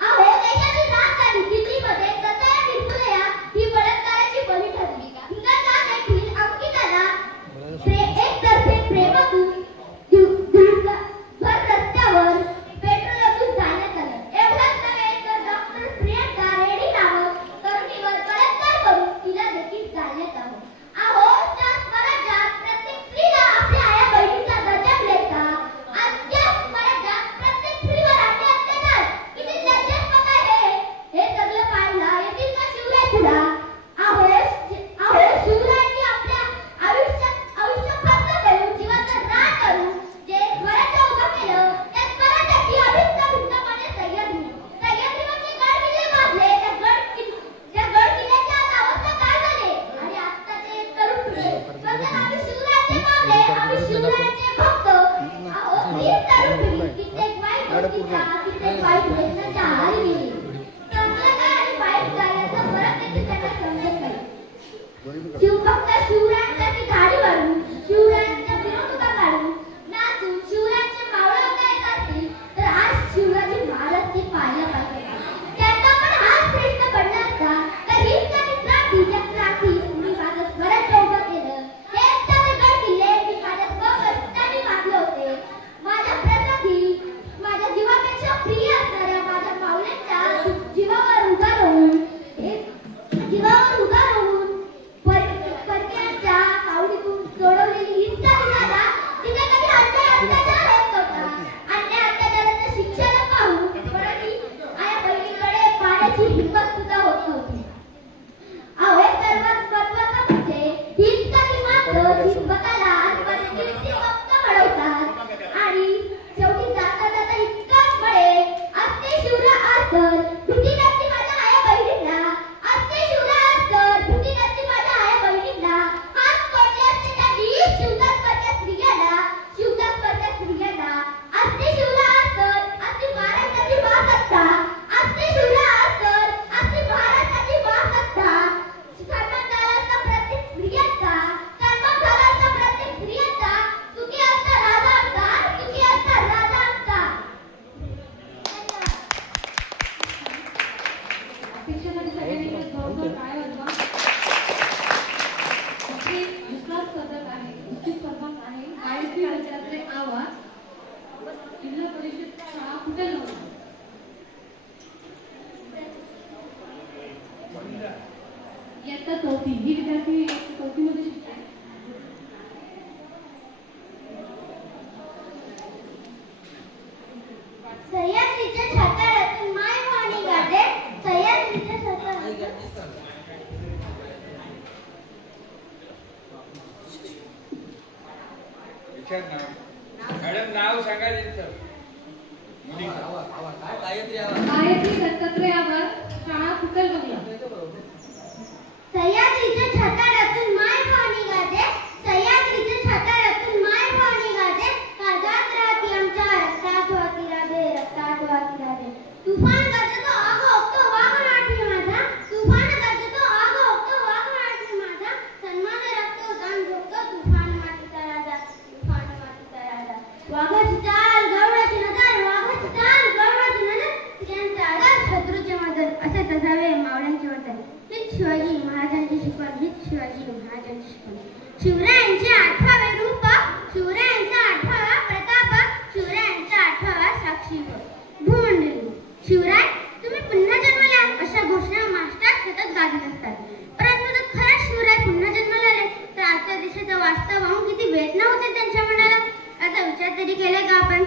आहे मॅडम नाव सांगा त्यांचं. गायत्री दत्तात्रय आवाज, शाळा कुकल बंगला. सह्याद्रीच्या छताडातून माय पाणी गाते, सह्याद्रीच्या छताडातून माय पाणी गाते, काळजात राहती आमच्या रक्तात वाहती राधे, रक्तात वाहती राधे. तुफान गरजतो आग ओकतो वाघ नाठी माझा, तुफान गरजतो आग ओकतो वाघ नाठी माझा, सन्मान रक्तो दान झोकतो तुफान मातीचा राजा, तुफान मातीचा राजा. वाघाची चाल गरुडाची नजर, वाघाची चाल गरुडाची नजर, त्यांचा आदर शत्रूचे मदर, असे तसावे मावळ्यांचे वर्तन. हीच शिवाजी महाराजांची शिकवण, हीच शिवाजी महाराजांची शिकवण. शिवरायांचे 8वे रूप, शिवरायांचा 8वा प्रताप, शिवरायांचा 8वा साक्षी भूमंडली. शिवराय तुम्ही पुन्हा जन्माला अशा घोषणा मास्टर सतत गाजत असतात, परंतु जर खरंच शिवराय पुन्हा जन्माला आले तर आजच्या देशाचं वास्तव पाहून किती वेदना होते त्यांच्या मनाला. आता विचार तरी केले का आपण?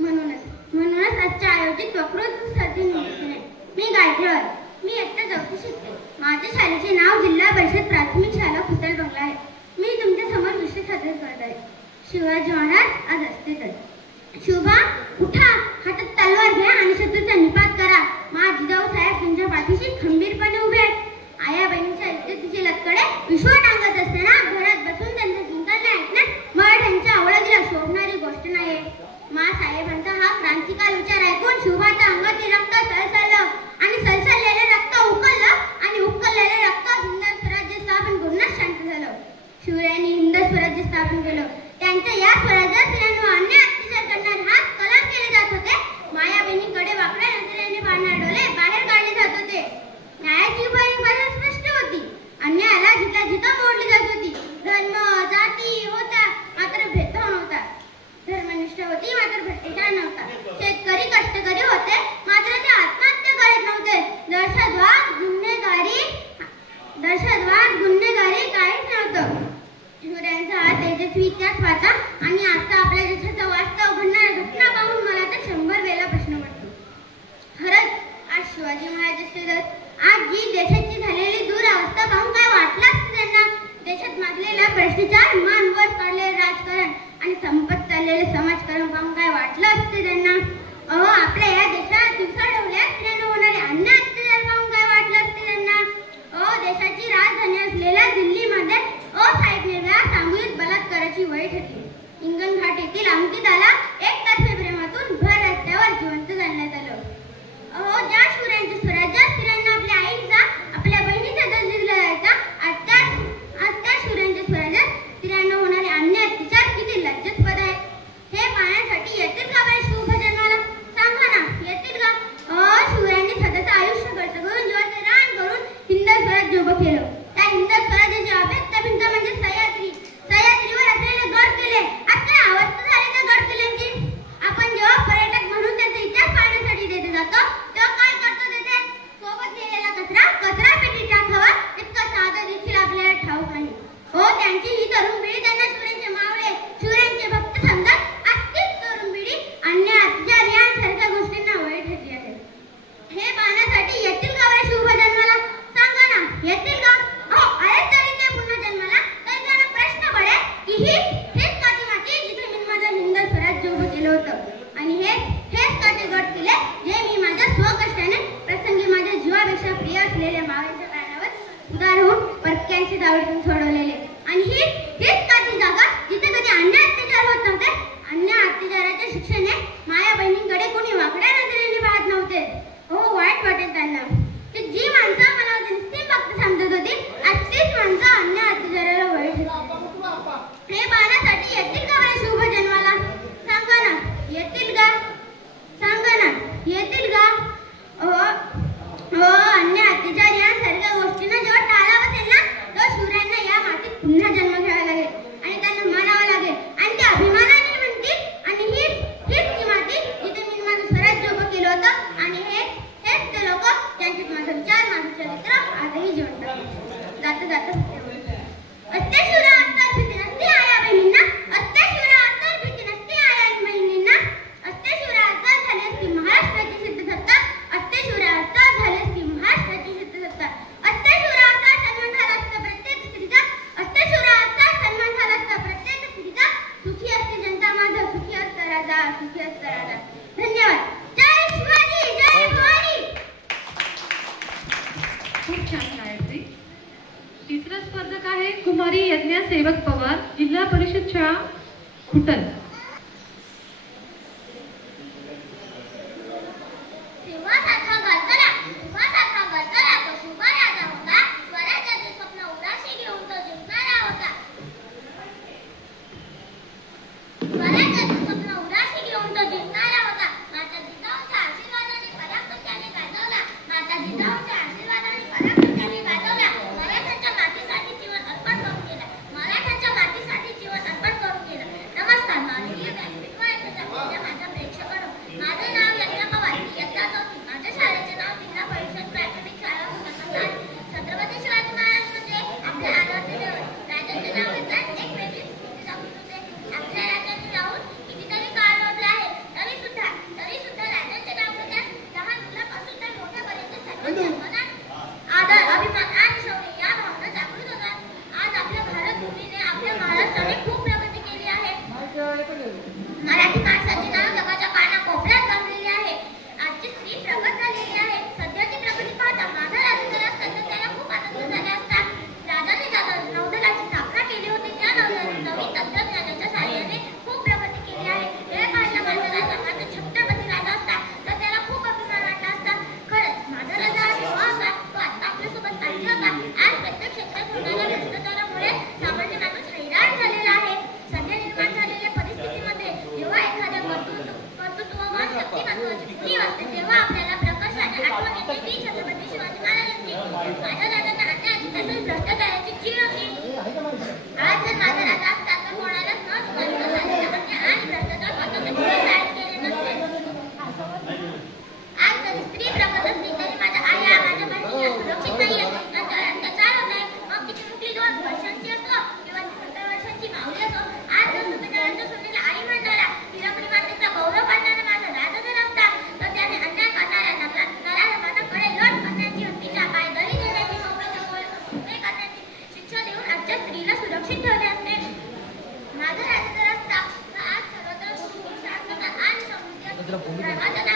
म्हणूनच आजच्या आयोजित वक्तृत्व निमित्ताने मी गायकवाड, मी इयत्ता 4थी शिकते. माझ्या शाळेचे नाव जिल्हा परिषद प्राथमिक शाळा कुतल बंगला आहे. मी तुमच्या समोर विषय सादर करत आहे. शिवाजी महाराज आज असते तर. शिवबा उठा, हातात तलवार घ्या आणि शत्रूचा निपात करा. जिजाऊ साहेब तुमच्या पाठीशी खंबीरपणे उभे आहेत. आया बहिणीच्या इज्जतीचे लटकडे विश्व टांगत असताना घरात बसून त्यांचं किंकाळणे ऐकण्यात मराठ्यांच्या आवडीला शोभणारी गोष्ट नाही. साहेबांचा हा क्रांतिकारी विचार ऐकून शिवबाच्या अंगातील रक्त सळसळलं आणि सळसळलेले रक्त उकळलं आणि उकळलेले रक्त हिंद स्वराज्य स्थापन करूनच शांत झालं. शिवरायांनी हिंद स्वराज्य स्थापन केलं. त्यांच्या या स्वराज्यात स्त्रियांना अन्याय अत्याचार करणारे हात कलम केले जात होते. माया बहिणीकडे वाकड्या नजरेने पाहणारे डोळे बाहेर काढले जात होते. न्यायाची भूमिका स्पष्ट होती. अन्यायाला जिथं मोडली जात होती. धर्म जाती होता मात्र भेदभाव नव्हता. धर्मनिष्ठ होती मात्र भ्रष्टाचार नव्हता. शेतकरी कष्टकरी होते मात्र ते आत्महत्या करत नव्हते. दहशतवाद गुन्हेगारी काहीच नव्हतं. शिवरायांचा हा तेजस्वी इतिहास वाचा आणि आता आपल्या देशाचं वास्तव घडणाऱ्या घटना पाहून मला तर 100 वेळा प्रश्न पडतो. खरंच आज शिवाजी महाराज असते तर आज जी देशाची झालेली दुरावस्था पाहून काय वाटलं असतं त्यांना. देशात माजलेला भ्रष्टाचार, मानवर काढलेले राजकारण आणि संपत चाललेले समाजकारण पाहून काय वाटलं असते त्यांना. आपल्या या देशात दिवसाढवळ्या स्त्रियांना होणारे अन्याय अत्याचार पाहून काय वाटलं असते त्यांना. देशाची राजधानी असलेल्या दिल्लीमध्ये साहेब निर्भया सामूहिक बलात्काराची वेळ ठरली. हिंगणघाट येथील अंकिताला एकतर्फी प्रेमातून भर रस्त्यावर जिवंत जाळण्यात आलं. ज्या शिवरायांच्या स्वराज्यात स्त्रियांना आपल्या आईचा आपल्या बहिणीचा दर्जा दिला जायचा, आज त्या शिवरायांच्या स्वराज्यात स्त्रियांना होणारे अन्याय अत्याचार किती लज्जास्पद आहे. हे पाहण्यासाठी येतील का बाई शिवभजनाला? सांगा ना, येतील का? शिवरायांनी स्वतःचं आयुष्य खर्च करून जीवाचे रान करून हिंद स्वराज्य उभं केलं. त्या हिंद स्वराज्याची अभेद्य भिंत म्हणजे सह्याद्री. सह्याद्रीवर असलेले गड किल्ले, आज काय अवस्था झाली त्या गड किल्ल्यांची. आपण जेव्हा पर्यटक म्हणून त्यांचा इतिहास पाहण्यासाठी तिथे जातो तेव्हा काय करतो? तिथे सोबत नेलेला कचरा पेटीत टाकावा इतकं साधं देखील आपल्याला ठाऊक नाही. त्यांची ही तरुण पिढी त्यांना शिवरायांचे मावळे, शिवरायांचे भक्त समजत असतीच तरुण पिढी अन्याय अत्याचार यांसारख्या गोष्टींना बळी ठरली आहे. हे पाहण्यासाठी येतील का बरे शिवभजन्माला? सांगा ना, येतील का? आले तरी ते पुन्हा जन्माला तर त्यांना प्रश्न पडेल की हेच काठी माती जिथे मी माझं हिंद स्वराज्य उभं केलं होतं आणि हेच काठी गड किल्ले जे मी माझ्या स्वकष्टाने प्रसंगी माझ्या जीवापेक्षा प्रिय असलेल्या मावळ्यांच्या कारणावर उदार होऊन परक्यांची दावडीतून सोडवलेले आणि हेच काठी जागा जिथे कधी अन्याय अत्याचार होत नव्हते. अन्याय अत्याचाराच्या शिक्षेने माया बहिणींकडे कोणी वाकड्या नजरेने पाहत नव्हते. वाईट वाटेल त्यांना. जी माणसं मला नुसती फक्त समजत होती आज तीच माणसं अन्याय अत्याचाराला बळी ठरली. हे पाहण्यासाठी येतील का बरे शिवभजन्माला? सांगा ना, येतील का? सांगा ना, येतील का? अन्याय अत्याचार यांसारख्या गोष्टी सेवक पवार, जिल्हा परिषद शाळा खुटण. मराठी माणसाचे नाव जगाच्या कानाकोपऱ्यात गाजलेले आहे. आजची स्त्री प्रगत झालेली आहे. सध्याची प्रगती पाहता माझा राजा जर असता तर त्याला खूप आनंद झाला असता. राजाने नौदलाची स्थापना केली होती. त्या नौदलाने नवीन तंत्रज्ञानाच्या सहाय्याने खूप प्रगती केली आहे. वेळ पाहिला माझा राजा माझा छत्रपती राजा असता तर त्याला खूप अभिमान वाटला असता. खरंच माझा राजा जेव्हा होता तो आता आपल्यासोबत पाहिजे होता. आज प्रत्येक क्षेत्रात होणाऱ्या भ्रष्टाचारामुळे सामान्य माणूस हैराण झालेला आहे. सध्या निर्माण झालेल्या परिस्थितीमध्ये जेव्हा एखाद्या कर्तृत्ववान व्यक्तिमत्वाची उणीव असते तेव्हा आपल्याला प्रकर्षाने आठवण येते ती छत्रपती शिवाजी महाराजांची. माझ्या राजांना आधी तसेच भ्रष्टाचाराची चीड होती. आज जर माझा राजा असता तर कोणालाच न सुधारता झालेला अन्याय आणि भ्रष्टाचार स्वतःचे पुढे जाहीर केले नसते. आज जरी स्त्री प्रगत असली तरी माझ्या आया माझ्या बहिणी सुरक्षित नाहीये. अत्याचार होत आहे. मग तिची मुकली 2 वर्षांची असो किंवा 70 वर्षांची माऊली असो. आज जर सुनेच्या सुनेला आई म्हणणारा हिरापुरी मातेचा गौरव करणारा माझा राजा जर असता तर त्याने अन्याय करणाऱ्या नराधमांकडे लढ करण्याची हत्तीच्या पायदळी देण्याची उभे करण्याची शिक्षा देऊन आजच्या स्त्रीला सुरक्षित ठेवले असते. माझा राजा जर असता तर आज सर्वत्र शांतता आणि समृद्धी असते.